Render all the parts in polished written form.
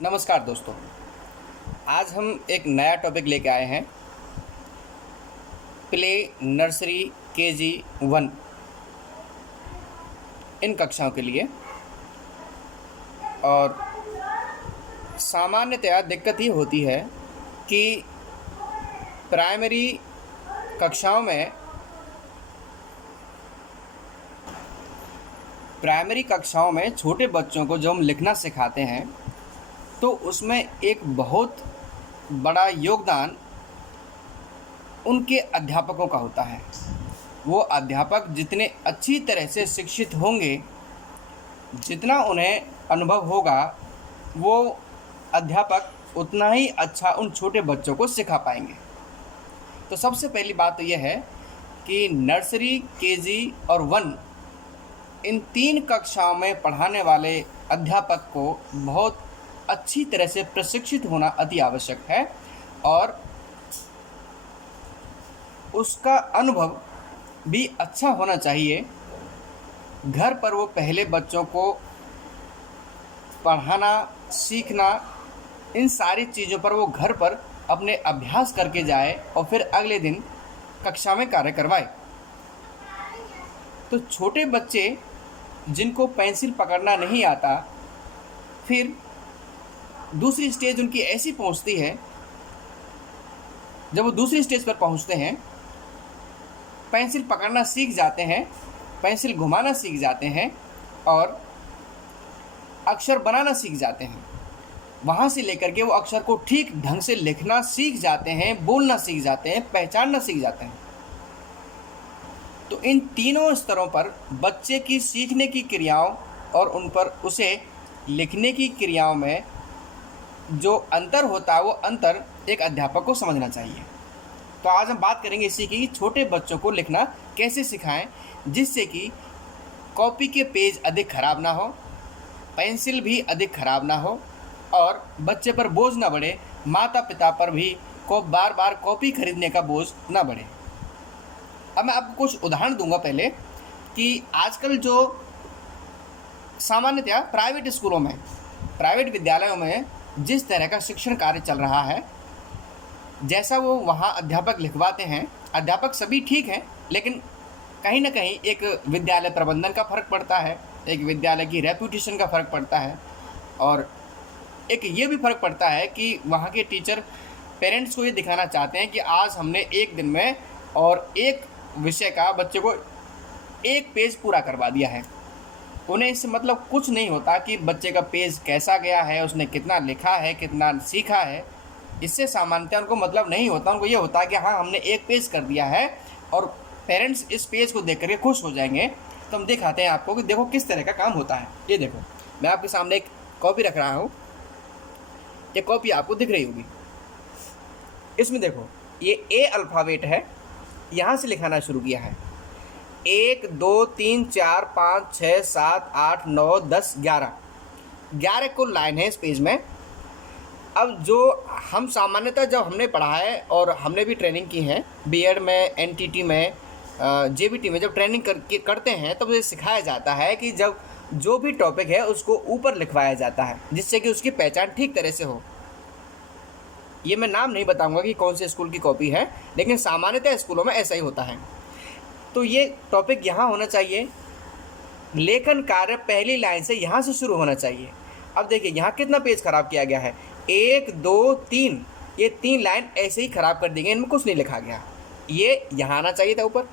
नमस्कार दोस्तों। आज हम एक नया टॉपिक लेके आए हैं। प्ले नर्सरी केजी 1 इन कक्षाओं के लिए। और सामान्यतया दिक्कत ये होती है कि प्राइमरी कक्षाओं में छोटे बच्चों को जब हम लिखना सिखाते हैं तो उसमें एक बहुत बड़ा योगदान उनके अध्यापकों का होता है। वो अध्यापक जितने अच्छी तरह से शिक्षित होंगे, जितना उन्हें अनुभव होगा, वो अध्यापक उतना ही अच्छा उन छोटे बच्चों को सिखा पाएंगे। तो सबसे पहली बात तो यह है कि नर्सरी, केजी और 1 इन 3 कक्षाओं में पढ़ाने वाले अध्यापक को बहुत अच्छी तरह से प्रशिक्षित होना अति आवश्यक है और उसका अनुभव भी अच्छा होना चाहिए। घर पर वो पहले बच्चों को पढ़ाना, सीखना, इन सारी चीज़ों पर वो घर पर अपने अभ्यास करके जाए और फिर अगले दिन कक्षा में कार्य करवाए। तो छोटे बच्चे जिनको पेंसिल पकड़ना नहीं आता, फिर दूसरी स्टेज उनकी ऐसी पहुंचती है, जब वो दूसरी स्टेज पर पहुंचते हैं, पेंसिल पकड़ना सीख जाते हैं, पेंसिल घुमाना सीख जाते हैं और अक्षर बनाना सीख जाते हैं। वहाँ से लेकर के वो अक्षर को ठीक ढंग से लिखना सीख जाते हैं, बोलना सीख जाते हैं, पहचानना सीख जाते हैं। तो इन तीनों स्तरों पर बच्चे की सीखने की क्रियाओं और उन पर उसे लिखने की क्रियाओं में जो अंतर होता है, वो अंतर एक अध्यापक को समझना चाहिए। तो आज हम बात करेंगे इसी की, छोटे बच्चों को लिखना कैसे सिखाएं जिससे कि कॉपी के पेज अधिक ख़राब ना हो, पेंसिल भी अधिक ख़राब ना हो और बच्चे पर बोझ ना बढ़े, माता पिता पर भी को बार बार कॉपी खरीदने का बोझ ना बढ़े। अब मैं आपको कुछ उदाहरण दूंगा पहले कि आजकल जो सामान्यतया प्राइवेट स्कूलों में, प्राइवेट विद्यालयों में जिस तरह का शिक्षण कार्य चल रहा है, जैसा वो वहाँ अध्यापक लिखवाते हैं, अध्यापक सभी ठीक हैं, लेकिन कहीं ना कहीं एक विद्यालय प्रबंधन का फ़र्क पड़ता है, एक विद्यालय की रेपुटेशन का फ़र्क पड़ता है और एक ये भी फ़र्क पड़ता है कि वहाँ के टीचर पेरेंट्स को ये दिखाना चाहते हैं कि आज हमने एक दिन में और एक विषय का बच्चे को एक पेज पूरा करवा दिया है। उन्हें इससे मतलब कुछ नहीं होता कि बच्चे का पेज कैसा गया है, उसने कितना लिखा है, कितना सीखा है। इससे सामान्यतः उनको मतलब नहीं होता। उनको ये होता है कि हाँ, हमने एक पेज कर दिया है और पेरेंट्स इस पेज को देख करके खुश हो जाएंगे। तो हम दिखाते हैं आपको कि देखो किस तरह का काम होता है। ये देखो, मैं आपके सामने एक कॉपी रख रहा हूँ। ये कॉपी आपको दिख रही होगी। इसमें देखो, ये ए अल्फ़ाबेट है, यहाँ से लिखाना शुरू किया है। 1 2 3 4 5 6 7 8 9 10 11 कुल लाइन है इस पेज में। अब जो हम सामान्यतः जब हमने पढ़ा है और हमने भी ट्रेनिंग की है, बीएड में, एनटीटी में, जेबीटी में जब ट्रेनिंग करते हैं तब ये सिखाया जाता है कि जब जो भी टॉपिक है उसको ऊपर लिखवाया जाता है जिससे कि उसकी पहचान ठीक तरह से हो। ये मैं नाम नहीं बताऊंगा कि कौन से स्कूल की कॉपी है, लेकिन सामान्यतः स्कूलों में ऐसा ही होता है। तो ये टॉपिक यहाँ होना चाहिए। लेखन कार्य पहली लाइन से यहाँ से शुरू होना चाहिए। अब देखिए यहाँ कितना पेज खराब किया गया है। 1 2 3, ये 3 लाइन ऐसे ही ख़राब कर दी गई, इनमें कुछ नहीं लिखा गया। ये यहाँ आना चाहिए था ऊपर,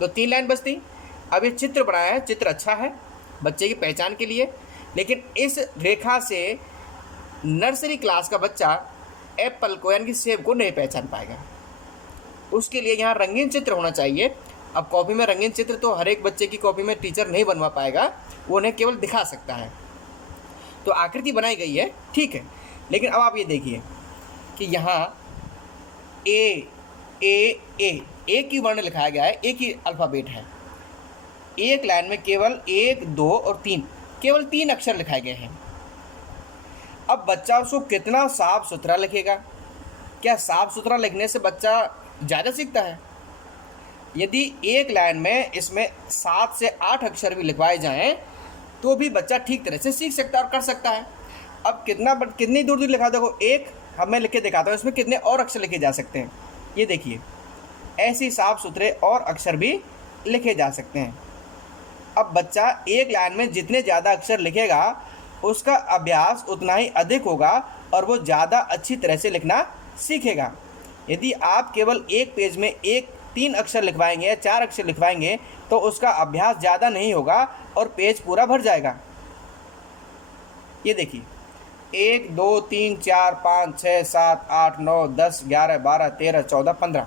तो 3 लाइन बचती। अब ये चित्र बनाया है, चित्र अच्छा है बच्चे की पहचान के लिए, लेकिन इस रेखा से नर्सरी क्लास का बच्चा एप्पल को यानी कि सेब को नहीं पहचान पाएगा। उसके लिए यहाँ रंगीन चित्र होना चाहिए। अब कॉपी में रंगीन चित्र तो हर एक बच्चे की कॉपी में टीचर नहीं बनवा पाएगा, वो उन्हें केवल दिखा सकता है। तो आकृति बनाई गई है, ठीक है, लेकिन अब आप ये देखिए कि यहाँ ए ए ए एक ही वर्ण लिखाया गया है, एक ही अल्फ़ाबेट है। एक लाइन में केवल 1 2 और 3, केवल 3 अक्षर लिखाए गए हैं। अब बच्चा उसको कितना साफ सुथरा लिखेगा? क्या साफ सुथरा लिखने से बच्चा ज़्यादा सीखता है? यदि एक लाइन में इसमें 7 से 8 अक्षर भी लिखवाए जाएं तो भी बच्चा ठीक तरह से सीख सकता है और कर सकता है। अब कितनी दूर दूर लिखा, देखो एक हम मैं लिख के दिखाता हूँ, इसमें कितने और अक्षर लिखे जा सकते हैं। ये देखिए, ऐसे साफ सुथरे और अक्षर भी लिखे जा सकते हैं। अब बच्चा एक लाइन में जितने ज़्यादा अक्षर लिखेगा उसका अभ्यास उतना ही अधिक होगा और वो ज़्यादा अच्छी तरह से लिखना सीखेगा। यदि आप केवल एक पेज में 3 अक्षर लिखवाएंगे या 4 अक्षर लिखवाएंगे तो उसका अभ्यास ज़्यादा नहीं होगा और पेज पूरा भर जाएगा। ये देखिए, 1 2 3 4 5 6 7 8 9 10 11 12 13 14 15,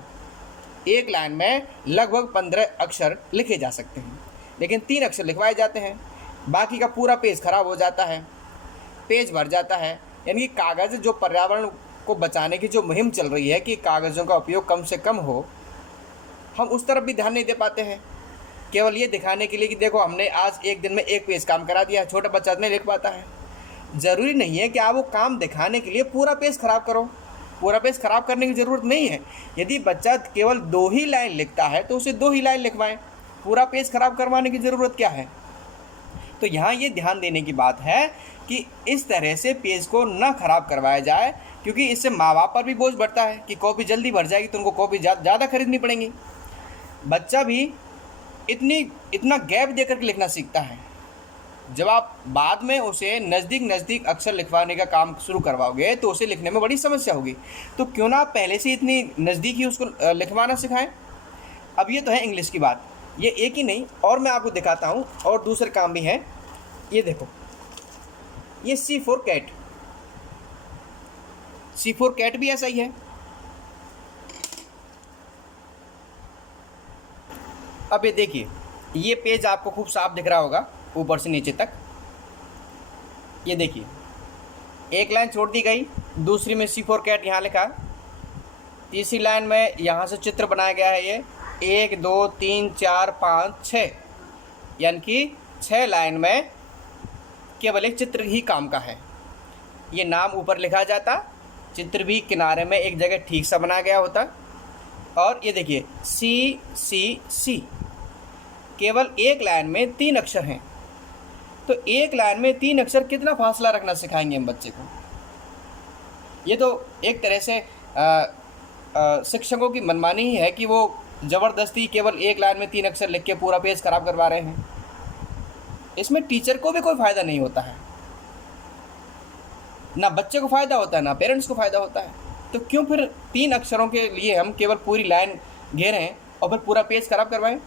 एक लाइन में लगभग 15 अक्षर लिखे जा सकते हैं, लेकिन 3 अक्षर लिखवाए जाते हैं, बाकी का पूरा पेज खराब हो जाता है, पेज भर जाता है। यानी कि कागज़, जो पर्यावरण को बचाने की जो मुहिम चल रही है कि कागज़ों का उपयोग कम से कम हो, हम उस तरफ भी ध्यान नहीं दे पाते हैं। केवल ये दिखाने के लिए कि देखो हमने आज एक दिन में 1 पेज काम करा दिया, छोटा बच्चा नहीं लिख पाता है। ज़रूरी नहीं है कि आप वो काम दिखाने के लिए पूरा पेज ख़राब करो, पूरा पेज ख़राब करने की ज़रूरत नहीं है। यदि बच्चा केवल 2 ही लाइन लिखता है तो उसे 2 ही लाइन लिखवाएं, पूरा पेज ख़राब करवाने की ज़रूरत क्या है। तो यहाँ ये ध्यान देने की बात है कि इस तरह से पेज को ना ख़राब करवाया जाए, क्योंकि इससे माँ बाप पर भी बोझ बढ़ता है कि कॉपी जल्दी भर जाएगी तो उनको कॉपी ज़्यादा खरीदनी पड़ेंगी। बच्चा भी इतना गैप देकर के लिखना सीखता है। जब आप बाद में उसे नज़दीक अक्षर लिखवाने का काम शुरू करवाओगे तो उसे लिखने में बड़ी समस्या होगी। तो क्यों ना आप पहले से इतनी नज़दीक ही उसको लिखवाना सिखाएं। अब ये तो है इंग्लिश की बात, ये एक ही नहीं और मैं आपको दिखाता हूँ और दूसरे काम भी हैं। ये देखो, ये C4 कैट, C4 कैट भी ऐसा ही है। अब ये देखिए, ये पेज आपको खूब साफ दिख रहा होगा ऊपर से नीचे तक। ये देखिए, एक लाइन छोड़ दी गई, दूसरी में C4 कैट यहाँ लिखा, तीसरी लाइन में यहाँ से चित्र बनाया गया है। ये 1 2 3 4 5 6, यानी कि 6 लाइन में केवल एक चित्र ही काम का है। ये नाम ऊपर लिखा जाता, चित्र भी किनारे में एक जगह ठीक सा बनाया गया होता। और ये देखिए C केवल एक लाइन में 3 अक्षर हैं। तो एक लाइन में 3 अक्षर कितना फासला रखना सिखाएंगे हम बच्चे को। ये तो एक तरह से शिक्षकों की मनमानी ही है कि वो ज़बरदस्ती केवल एक लाइन में 3 अक्षर लिख के पूरा पेज खराब करवा रहे हैं। इसमें टीचर को भी कोई फ़ायदा नहीं होता है, ना बच्चे को फ़ायदा होता है ना पेरेंट्स को फ़ायदा होता है। तो क्यों फिर 3 अक्षरों के लिए हम केवल पूरी लाइन घेरें और फिर पूरा पेज खराब करवाएं।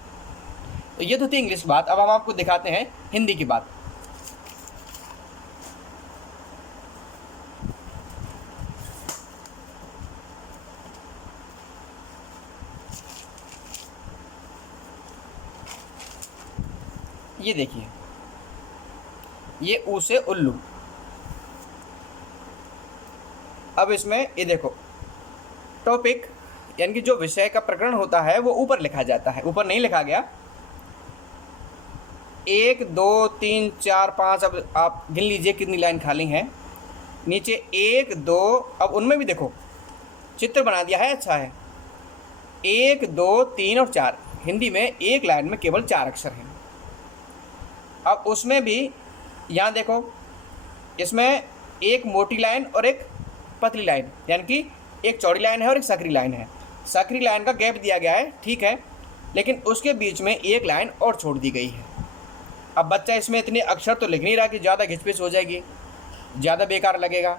तो ये तो थी इंग्लिश बात। अब हम आपको दिखाते हैं हिंदी की बात। ये देखिए, ये ऊ से उल्लू। अब इसमें ये देखो, टॉपिक यानी कि जो विषय का प्रकरण होता है वो ऊपर लिखा जाता है, ऊपर नहीं लिखा गया। 1 2 3 4 5, अब आप गिन लीजिए कितनी लाइन खाली हैं। नीचे 1 2, अब उनमें भी देखो चित्र बना दिया है, अच्छा है। 1 2 3 और 4, हिंदी में एक लाइन में केवल 4 अक्षर हैं। अब उसमें भी यहाँ देखो, इसमें एक मोटी लाइन और एक पतली लाइन, यानी कि एक चौड़ी लाइन है और एक सकरी लाइन है। सकरी लाइन का गैप दिया गया है, ठीक है, लेकिन उसके बीच में एक लाइन और छोड़ दी गई है। अब बच्चा इसमें इतने अक्षर तो लिख नहीं रहा कि ज़्यादा घिसपिस हो जाएगी, ज़्यादा बेकार लगेगा।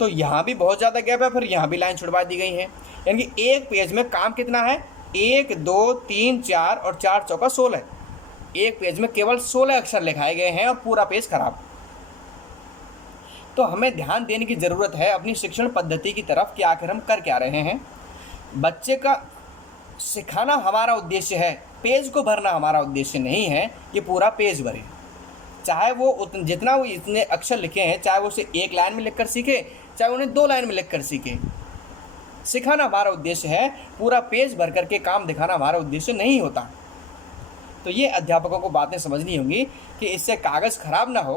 तो यहाँ भी बहुत ज़्यादा गैप है, फिर यहाँ भी लाइन छुड़वा दी गई है। यानी कि एक पेज में काम कितना है, 1 2 3 4 और 4 चौका 16। एक पेज में केवल 16 अक्षर लिखाए गए हैं और पूरा पेज खराब। तो हमें ध्यान देने की ज़रूरत है अपनी शिक्षण पद्धति की तरफ कि आखिर हम कर क्या रहे हैं। बच्चे का सिखाना हमारा उद्देश्य है, पेज को भरना हमारा उद्देश्य नहीं है कि पूरा पेज भरे। चाहे वो जितना वो इतने अक्षर लिखे हैं, चाहे वो उसे एक लाइन में लिख कर सीखे, चाहे उन्हें 2 लाइन में लिख कर सीखे। सिखाना हमारा उद्देश्य है, पूरा पेज भर करके काम दिखाना हमारा उद्देश्य नहीं होता। तो ये अध्यापकों को बातें समझनी होंगी कि इससे कागज़ ख़राब ना हो,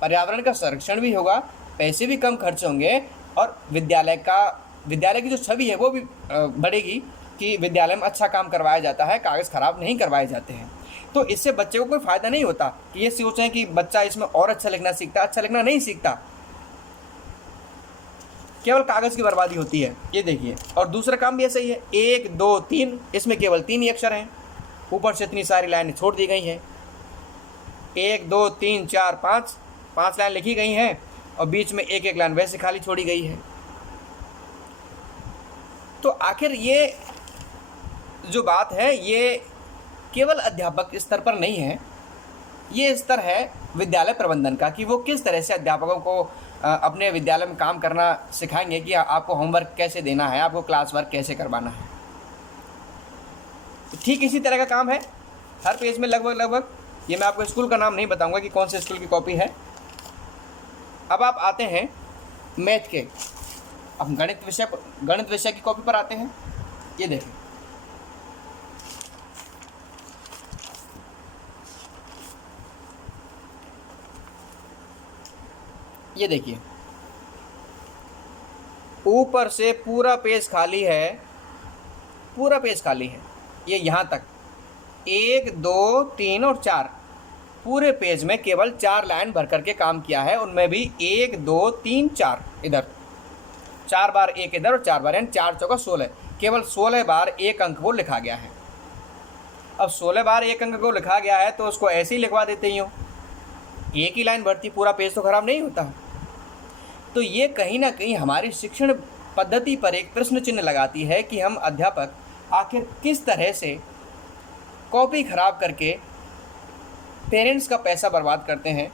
पर्यावरण का संरक्षण भी होगा, पैसे भी कम खर्च होंगे और विद्यालय की जो छवि है वो भी बढ़ेगी कि विद्यालय में अच्छा काम करवाया जाता है, कागज़ ख़राब नहीं करवाए जाते हैं। तो इससे बच्चे को कोई फ़ायदा नहीं होता कि ये सोचें कि बच्चा इसमें और अच्छा लिखना सीखता। अच्छा लिखना नहीं सीखता, केवल कागज़ की बर्बादी होती है, ये देखिए। और दूसरा काम भी ऐसा ही है, 1 2 3, इसमें केवल 3 ही अक्षर हैं, ऊपर से इतनी सारी लाइनें छोड़ दी गई हैं। 1 2 3 4 5, 5 लाइन लिखी गई हैं और बीच में एक एक लाइन वैसे खाली छोड़ी गई है। तो आखिर ये जो बात है ये केवल अध्यापक स्तर पर नहीं है, ये स्तर है विद्यालय प्रबंधन का, कि वो किस तरह से अध्यापकों को अपने विद्यालय में काम करना सिखाएंगे कि आपको होमवर्क कैसे देना है, आपको क्लास वर्क कैसे करवाना है। तो ठीक इसी तरह का काम है हर पेज में लगभग। ये मैं आपको स्कूल का नाम नहीं बताऊंगा कि कौन से स्कूल की कॉपी है। अब आप आते हैं मैथ के, अब गणित विषय की कॉपी पर आते हैं। ये देखें, ये देखिए, ऊपर से पूरा पेज खाली है, पूरा पेज खाली है। ये यहाँ तक 1 2 3 और 4, पूरे पेज में केवल 4 लाइन भर करके काम किया है। उनमें भी 1 2 3 4, इधर 4 बार 1 इधर और 4 बार, यानी 4 चौका 16, केवल 16 बार एक अंक को लिखा गया है। अब 16 बार एक अंक को लिखा गया है तो उसको ऐसे ही लिखवा देते ही हो, एक ही लाइन भरती, पूरा पेज तो खराब नहीं होता। तो ये कहीं ना कहीं हमारी शिक्षण पद्धति पर एक प्रश्न चिन्ह लगाती है कि हम अध्यापक आखिर किस तरह से कॉपी खराब करके पेरेंट्स का पैसा बर्बाद करते हैं,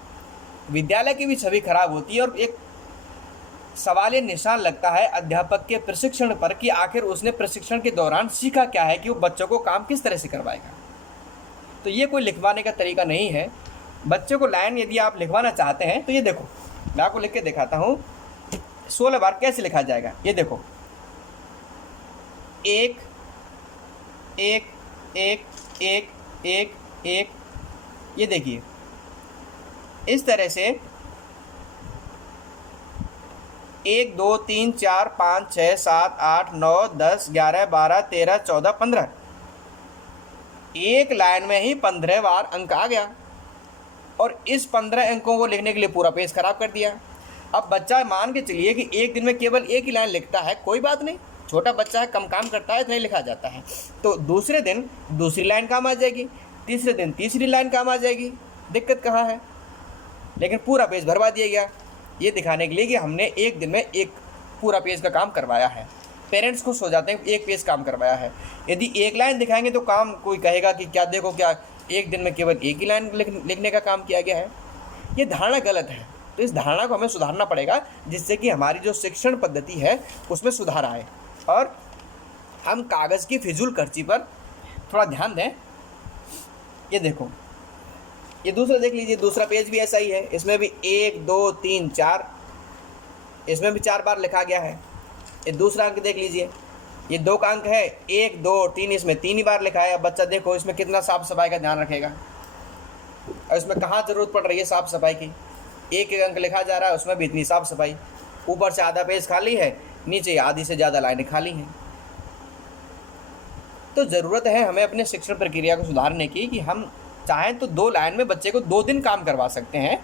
विद्यालय की भी छवि खराब होती है। और एक सवाल निशान लगता है अध्यापक के प्रशिक्षण पर कि आखिर उसने प्रशिक्षण के दौरान सीखा क्या है, कि वो बच्चों को काम किस तरह से करवाएगा। तो ये कोई लिखवाने का तरीका नहीं है। बच्चों को लाइन यदि आप लिखवाना चाहते हैं तो ये देखो, मैं आपको लिख के दिखाता हूँ 16 बार कैसे लिखा जाएगा। ये देखो, 1 1 1 1 1 1, ये देखिए इस तरह से 1 2 3 4 5 6 7 8 9 10 11 12 13 14 15, एक लाइन में ही 15 बार अंक आ गया। और इस 15 अंकों को लिखने के लिए पूरा पेज खराब कर दिया। अब बच्चा मान के चलिए कि एक दिन में केवल एक ही लाइन लिखता है, कोई बात नहीं, छोटा बच्चा है, कम काम करता है, इतना ही लिखा जाता है। तो दूसरे दिन दूसरी लाइन काम आ जाएगी, तीसरे दिन तीसरी लाइन काम आ जाएगी, दिक्कत कहाँ है। लेकिन पूरा पेज भरवा दिया गया, ये दिखाने के लिए कि हमने एक दिन में एक पूरा पेज का काम करवाया है। पेरेंट्स खुश हो जाते हैं, एक पेज काम करवाया है। यदि एक लाइन दिखाएंगे तो काम कोई कहेगा कि क्या देखो, क्या एक दिन में केवल एक ही लाइन लिखने का काम किया गया है। ये धारणा गलत है। तो इस धारणा को हमें सुधारना पड़ेगा, जिससे कि हमारी जो शिक्षण पद्धति है उसमें सुधार आए और हम कागज़ की फिजूल खर्ची पर थोड़ा ध्यान दें। ये देखो, ये दूसरा देख लीजिए, दूसरा पेज भी ऐसा ही है। इसमें भी 1 2 3 4, इसमें भी 4 बार लिखा गया है। ये दूसरा अंक देख लीजिए, ये 2 का अंक है, 1 2 3, इसमें 3 ही बार लिखा है। अब बच्चा देखो इसमें कितना साफ सफाई का ध्यान रखेगा, और इसमें कहाँ ज़रूरत पड़ रही है साफ सफाई की। एक अंक लिखा जा रहा है, उसमें भी इतनी साफ सफाई, ऊपर से आधा पेज खाली है, नीचे आधी से ज़्यादा लाइनें खाली हैं। तो ज़रूरत है हमें अपने शिक्षण प्रक्रिया को सुधारने की, कि हम चाहें तो 2 लाइन में बच्चे को 2 दिन काम करवा सकते हैं।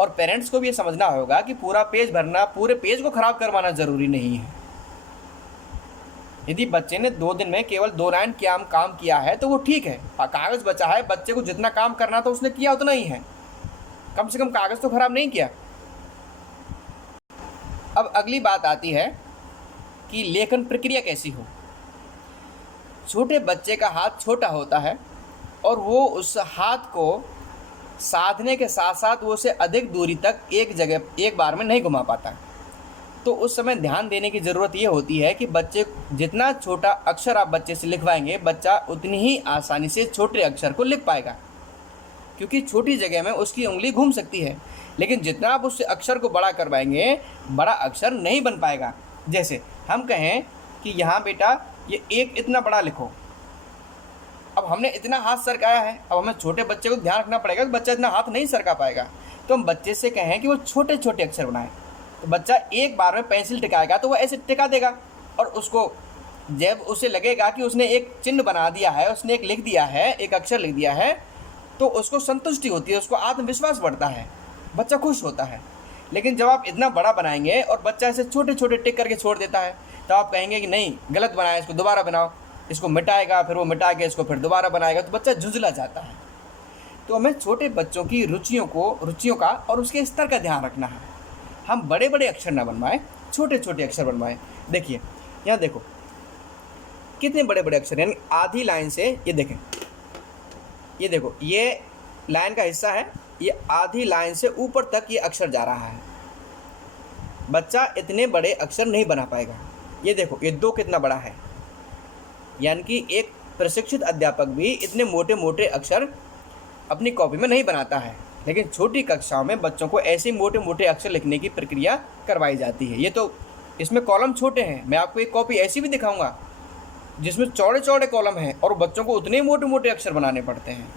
और पेरेंट्स को भी ये समझना होगा कि पूरा पेज भरना, पूरे पेज को ख़राब करवाना ज़रूरी नहीं है। यदि बच्चे ने 2 दिन में केवल 2 लाइन काम किया है तो वो ठीक है, कागज़ बचा है, बच्चे को जितना काम करना था उसने किया उतना ही है, कम से कम कागज़ तो ख़राब नहीं किया। अब अगली बात आती है कि लेखन प्रक्रिया कैसी हो। छोटे बच्चे का हाथ छोटा होता है और वो उस हाथ को साधने के साथ साथ वो उसे अधिक दूरी तक एक जगह एक बार में नहीं घुमा पाता। तो उस समय ध्यान देने की ज़रूरत ये होती है कि बच्चे जितना छोटा अक्षर आप बच्चे से लिखवाएंगे, बच्चा उतनी ही आसानी से छोटे अक्षर को लिख पाएगा, क्योंकि छोटी जगह में उसकी उंगली घूम सकती है। लेकिन जितना आप उससे अक्षर को बड़ा करवाएंगे, बड़ा अक्षर नहीं बन पाएगा। जैसे हम कहें कि यहाँ बेटा ये एक इतना बड़ा लिखो, अब हमने इतना हाथ सरकाया है, अब हमें छोटे बच्चे को ध्यान रखना पड़ेगा कि बच्चा इतना हाथ नहीं सरका पाएगा। तो हम बच्चे से कहें कि वो छोटे छोटे अक्षर बनाए, तो बच्चा एक बार में पेंसिल टिकाएगा तो वो ऐसे टिका देगा, और उसको जब उसे लगेगा कि उसने एक चिन्ह बना दिया है, उसने एक लिख दिया है, एक अक्षर लिख दिया है, तो उसको संतुष्टि होती है, उसको आत्मविश्वास बढ़ता है, बच्चा खुश होता है। लेकिन जब आप इतना बड़ा बनाएंगे और बच्चा ऐसे छोटे छोटे टिक करके छोड़ देता है, तो आप कहेंगे कि नहीं गलत बनाया, इसको दोबारा बनाओ, इसको मिटाएगा, फिर वो मिटा के इसको फिर दोबारा बनाएगा, तो बच्चा झुंझला जाता है। तो हमें छोटे बच्चों की रुचियों का और उसके स्तर का ध्यान रखना है। हम बड़े बड़े अक्षर ना बनवाएं, छोटे छोटे अक्षर बनवाएं। देखिए यहाँ देखो कितने बड़े बड़े अक्षर, यानी आधी लाइन से, ये देखें, ये देखो, ये लाइन का हिस्सा है, ये आधी लाइन से ऊपर तक ये अक्षर जा रहा है। बच्चा इतने बड़े अक्षर नहीं बना पाएगा। ये देखो ये 2 कितना बड़ा है, यानी कि एक प्रशिक्षित अध्यापक भी इतने मोटे मोटे अक्षर अपनी कॉपी में नहीं बनाता है, लेकिन छोटी कक्षाओं में बच्चों को ऐसे मोटे मोटे अक्षर लिखने की प्रक्रिया करवाई जाती है। ये तो इसमें कॉलम छोटे हैं, मैं आपको एक कॉपी ऐसी भी दिखाऊंगा जिसमें चौड़े चौड़े कॉलम हैं और बच्चों को उतने मोटे मोटे अक्षर बनाने पड़ते हैं।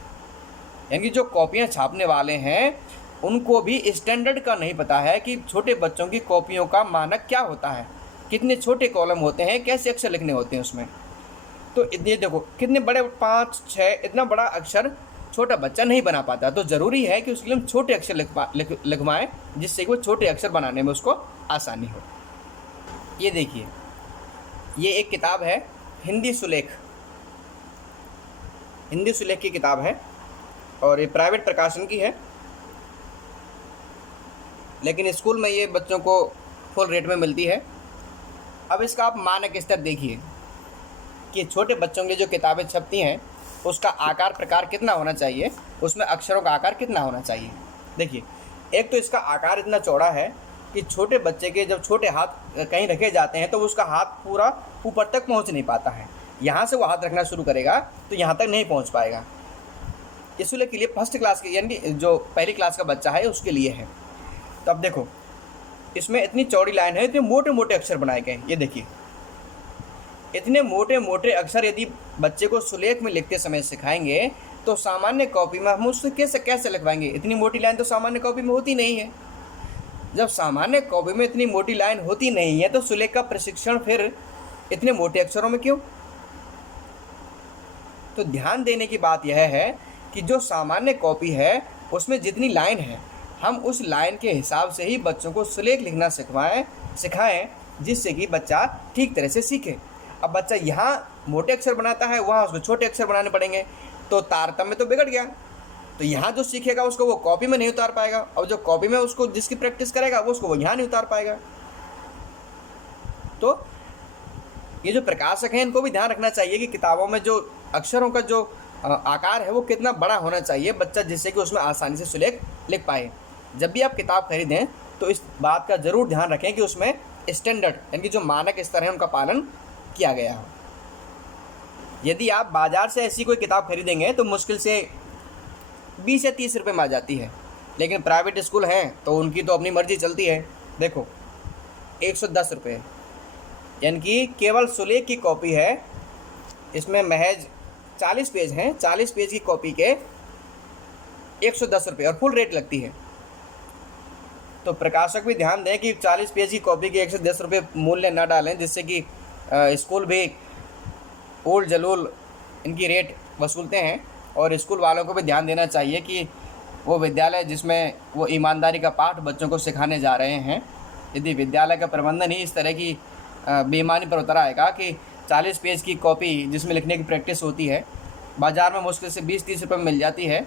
यानी कि जो कॉपियाँ छापने वाले हैं उनको भी स्टैंडर्ड का नहीं पता है कि छोटे बच्चों की कॉपियों का मानक क्या होता है, कितने छोटे कॉलम होते हैं, कैसे अक्षर लिखने होते हैं उसमें। तो ये देखो कितने बड़े 5, 6 इतना बड़ा अक्षर छोटा बच्चा नहीं बना पाता। तो ज़रूरी है कि उसके लिए हम छोटे अक्षर लिखवाएं, जिससे कि वो छोटे अक्षर बनाने में उसको आसानी हो। ये देखिए ये एक किताब है हिंदी सुलेख की किताब है और ये प्राइवेट प्रकाशन की है, लेकिन स्कूल में ये बच्चों को फुल रेट में मिलती है। अब इसका आप मानक स्तर देखिए कि छोटे बच्चों की जो किताबें छपती हैं उसका आकार प्रकार कितना होना चाहिए, उसमें अक्षरों का आकार कितना होना चाहिए। देखिए एक तो इसका आकार इतना चौड़ा है कि छोटे बच्चे के जब छोटे हाथ कहीं रखे जाते हैं तो उसका हाथ पूरा ऊपर तक पहुंच नहीं पाता है। यहाँ से वो हाथ रखना शुरू करेगा तो यहाँ तक नहीं पहुँच पाएगा। इसलिए के लिए फर्स्ट क्लास के यानी जो पहली क्लास का बच्चा है उसके लिए है। तो अब देखो इसमें इतनी चौड़ी लाइन है, इतने मोटे मोटे अक्षर बनाए गए। ये देखिए इतने मोटे मोटे अक्षर यदि बच्चे को सुलेख में लिखते समय सिखाएंगे तो सामान्य कॉपी में हम उससे कैसे लिखवाएंगे। इतनी मोटी लाइन तो सामान्य कॉपी में होती नहीं है। जब सामान्य कॉपी में इतनी मोटी लाइन होती नहीं है तो सुलेख का प्रशिक्षण फिर इतने मोटे अक्षरों में क्यों। तो ध्यान देने की बात यह है कि जो सामान्य कॉपी है उसमें जितनी लाइन है हम उस लाइन के हिसाब से ही बच्चों को सुलेख लिखना सिखाएं, जिससे कि बच्चा ठीक तरह से सीखे। अब बच्चा यहाँ मोटे अक्षर बनाता है, वहाँ उसको छोटे अक्षर बनाने पड़ेंगे, तो तारतम्य तो बिगड़ गया। तो यहाँ जो सीखेगा उसको वो कॉपी में नहीं उतार पाएगा, और जो कॉपी में उसको जिसकी प्रैक्टिस करेगा वो उसको वो यहाँ नहीं उतार पाएगा। तो ये जो प्रकाशक हैं इनको भी ध्यान रखना चाहिए कि किताबों में जो अक्षरों का जो आकार है वो कितना बड़ा होना चाहिए बच्चा, जिससे कि उसमें आसानी से सुलेख लिख पाए। जब भी आप किताब खरीदें तो इस बात का ज़रूर ध्यान रखें कि उसमें स्टैंडर्ड यानी कि जो मानक स्तर है उनका पालन किया गया हो। यदि आप बाज़ार से ऐसी कोई किताब खरीदेंगे तो मुश्किल से 20 या 30 रुपये में आ जाती है, लेकिन प्राइवेट स्कूल हैं तो उनकी तो अपनी मर्ज़ी चलती है। देखो 110 रुपये, यानी कि केवल सुलेख की कॉपी है, इसमें महज 40 पेज हैं, 40 पेज की कॉपी के 110 रुपये और फुल रेट लगती है। तो प्रकाशक भी ध्यान दें कि 40 पेज की कॉपी के 110 रुपये मूल्य न डालें, जिससे कि स्कूल भी उल जलूल इनकी रेट वसूलते हैं। और स्कूल वालों को भी ध्यान देना चाहिए कि वो विद्यालय जिसमें वो ईमानदारी का पाठ बच्चों को सिखाने जा रहे हैं, यदि विद्यालय का प्रबंधन ही इस तरह की बेईमानी पर उतर आएगा कि 40 पेज की कॉपी जिसमें लिखने की प्रैक्टिस होती है बाज़ार में मुश्किल से 20-30 रुपये में मिल जाती है,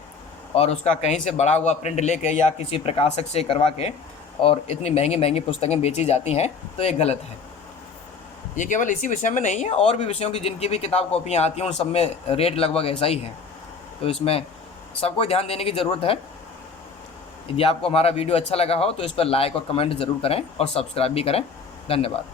और उसका कहीं से बड़ा हुआ प्रिंट लेके या किसी प्रकाशक से करवा के और इतनी महंगी महंगी पुस्तकें बेची जाती हैं, तो ये गलत है। ये केवल इसी विषय में नहीं है, और भी विषयों की जिनकी भी किताब कॉपियाँ आती हैं उन सब में रेट लगभग ऐसा ही है। तो इसमें सबको ध्यान देने की ज़रूरत है। यदि आपको हमारा वीडियो अच्छा लगा हो तो इस पर लाइक और कमेंट ज़रूर करें और सब्सक्राइब भी करें। धन्यवाद।